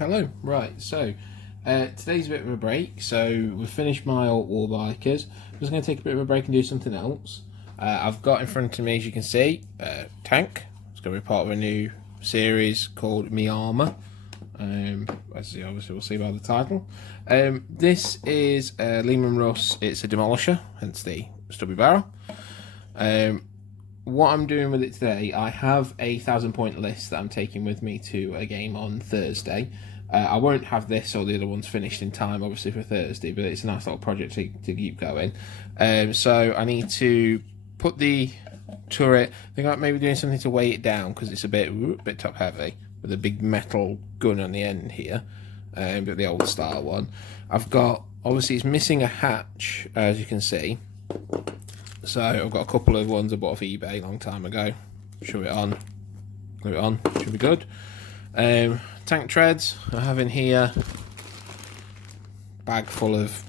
Hello, right, so today's a bit of a break, so we've finished my Alt War Bikers. I'm just going to take a bit of a break and do something else. I've got in front of me, as you can see, tank. It's going to be part of a new series called Me Armour, as you obviously will see by the title. This is Leman Russ, it's a Demolisher, hence the stubby barrel. What I'm doing with it today, I have a 1,000-point list that I'm taking with me to a game on Thursday. I won't have this or the other ones finished in time, obviously, for Thursday, but it's a nice little project to keep going. So I need to put the turret. I think I'm maybe doing something to weigh it down because it's a bit top heavy with a big metal gun on the end here, but the old style one. I've got, obviously, it's missing a hatch, as you can see. So I've got a couple of ones I bought off eBay a long time ago. Shove it on. Glue it on. Should be good. Tank treads. I have in here bag full of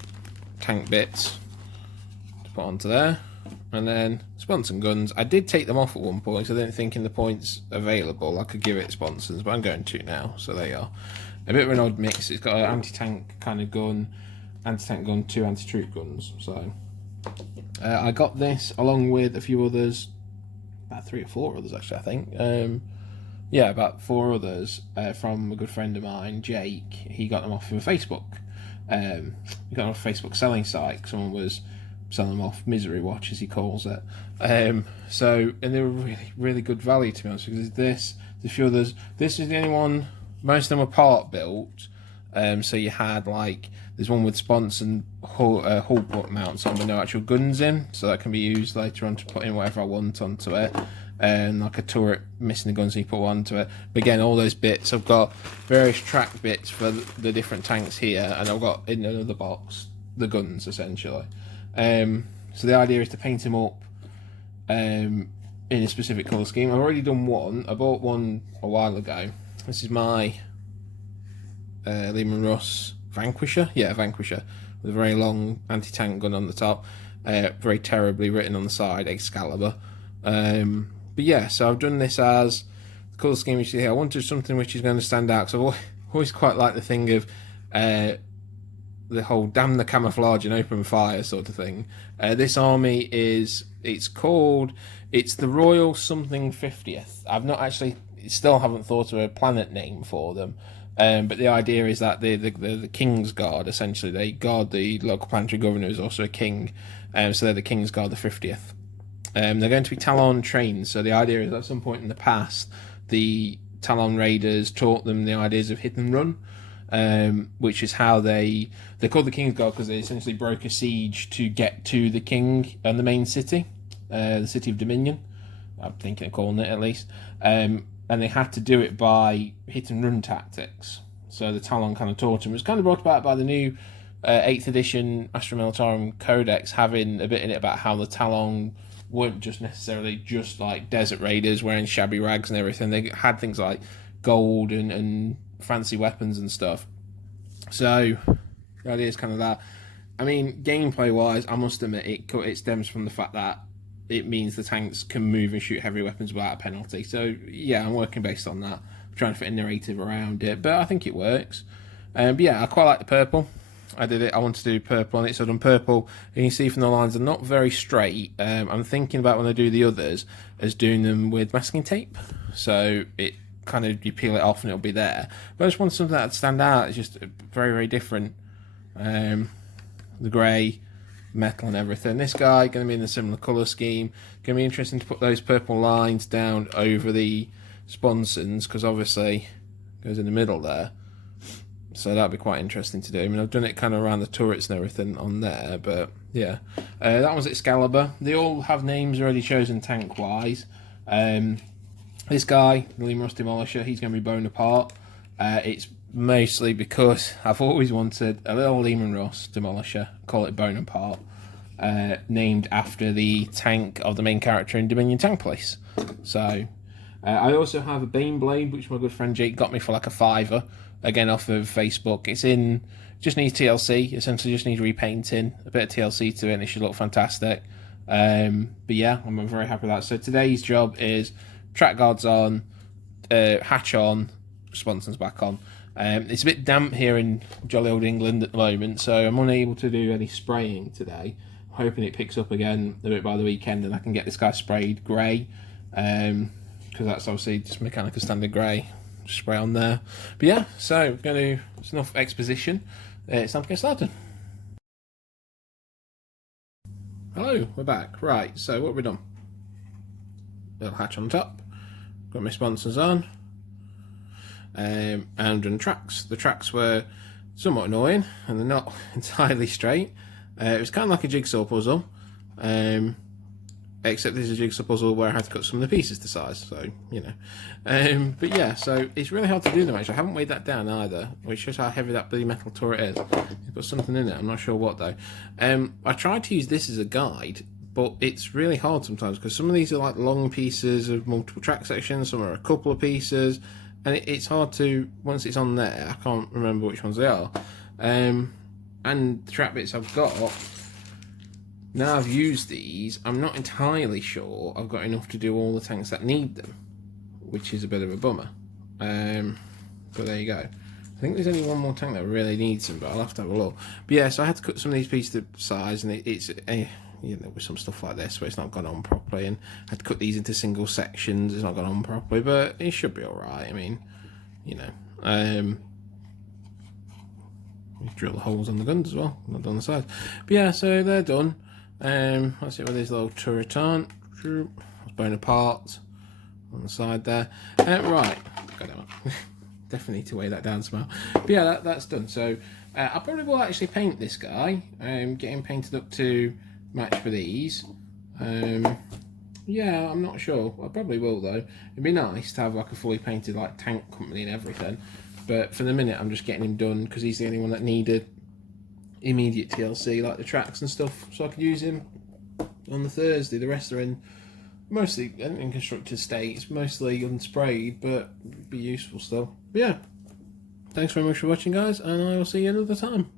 tank bits to put onto there. And then sponsons and guns. I did take them off at one point, so I didn't think in the points available I could give it sponsons, but I'm going to now, so there you are. A bit of an odd mix. It's got an anti-tank kind of gun, anti-tank gun, 2 anti-troop guns, so... I got this along with a few others, about 3 or 4 others actually, I think. Yeah, about 4 others from a good friend of mine, Jake. He got them off of Facebook. He got them off a Facebook selling site. Someone was selling them off, Misery Watch as he calls it. And they were really, really good value, to be honest, because there's a few others. This is the only one, most of them were part built. So you had like, there's one with spons and hull mounts on with no actual guns in, so that can be used later on to put in whatever I want onto it. And like a turret missing the guns, so you put one onto it. But again, all those bits, I've got various track bits for the different tanks here, and I've got in another box the guns essentially. So the idea is to paint them up in a specific colour scheme. I've already done one. I bought one a while ago. This is my Leman Russ Vanquisher, Vanquisher, with a very long anti-tank gun on the top, very terribly written on the side, Excalibur. But yeah, so I've done this as the colour scheme you see here. I wanted something which is going to stand out, because I've always quite liked the thing of the whole damn the camouflage and open fire sort of thing. This army it's the Royal something 50th. I've not actually, still haven't thought of a planet name for them. But the idea is that the King's Guard, essentially. They guard the local planetary governor, who's also a king. So they're the King's Guard, the 50th. They're going to be Talon trained. So the idea is at some point in the past, the Talon raiders taught them the ideas of hit and run, which is how they're called the King's Guard because they essentially broke a siege to get to the king and the main city, the city of Dominion. I'm thinking of calling it at least. And they had to do it by hit and run tactics. So the Talon kind of taught them. It was kind of brought about by the new 8th edition Astra Militarum Codex, having a bit in it about how the Talon weren't just necessarily just like desert raiders wearing shabby rags and everything. They had things like gold and fancy weapons and stuff. So the idea is kind of that. I mean, gameplay wise, I must admit it stems from the fact that it means the tanks can move and shoot heavy weapons without a penalty. So yeah, I'm working based on that. I'm trying to fit a narrative around it, but I think it works. But yeah, I quite like the purple. I wanted to do purple on it, so I've done purple. And you can see from the lines, they're not very straight. I'm thinking about when I do the others as doing them with masking tape. So it kind of, you peel it off and it'll be there. But I just want something that'd stand out. It's just very, very different. The grey, metal and everything. This guy going to be in a similar colour scheme. Going to be interesting to put those purple lines down over the sponsons, because obviously it goes in the middle there. So that'd be quite interesting to do. I mean, I've done it kind of around the turrets and everything on there, but yeah. That one's Excalibur. They all have names already chosen tank-wise. This guy, the Leman Russ Demolisher, he's going to be Bonaparte. It's mostly because I've always wanted a little Leman Russ Demolisher, call it Bonaparte, named after the tank of the main character in Dominion Tank Police. So I also have a Baneblade, which my good friend Jake got me for like a £5, again off of Facebook. Just needs TLC, essentially just needs repainting, a bit of TLC to it, and it should look fantastic. But yeah, I'm very happy with that. So today's job is track guards on, hatch on, sponsons back on, It's a bit damp here in jolly old England at the moment, so I'm unable to do any spraying today. I'm hoping it picks up again a bit by the weekend and I can get this guy sprayed grey, because that's obviously just mechanical standard grey. Spray on there. But yeah, so it's enough exposition. It's time to get started. Hello, we're back. Right, so what have we done? Little hatch on top. Got my sponsors on. And done tracks. The tracks were somewhat annoying and they're not entirely straight. It was kind of like a jigsaw puzzle. Except this is a jigsaw puzzle where I had to cut some of the pieces to size, so, you know. But yeah, so it's really hard to do them actually. I haven't weighed that down either, which shows how heavy that bloody metal turret is. You put something in it, I'm not sure what though. I tried to use this as a guide, but it's really hard sometimes because some of these are like long pieces of multiple track sections, some are a couple of pieces, and it's hard to, once it's on there, I can't remember which ones they are. And the track bits I've got, now I've used these, I'm not entirely sure I've got enough to do all the tanks that need them, which is a bit of a bummer. But there you go. I think there's only one more tank that really needs them, but I'll have to have a look. But yeah, so I had to cut some of these pieces to size, and it's you know, with some stuff like this where it's not gone on properly, and I had to cut these into single sections. It's not gone on properly, but it should be all right. I mean, you know, drill the holes on the guns as well, not on the sides. But yeah, so they're done. Let's see where this little turret on. It's blown apart on the side there. Right, definitely need to weigh that down somehow. But yeah, that's done. So I probably will actually paint this guy. Get him painted up to match for these. Yeah, I'm not sure. I probably will though. It'd be nice to have like a fully painted like tank company and everything. But for the minute, I'm just getting him done because he's the only one that needed immediate TLC, like the tracks and stuff, so I could use him on the Thursday. The rest are in mostly in constructed states, mostly unsprayed, but be useful still. But yeah, thanks very much for watching, guys, and I will see you another time.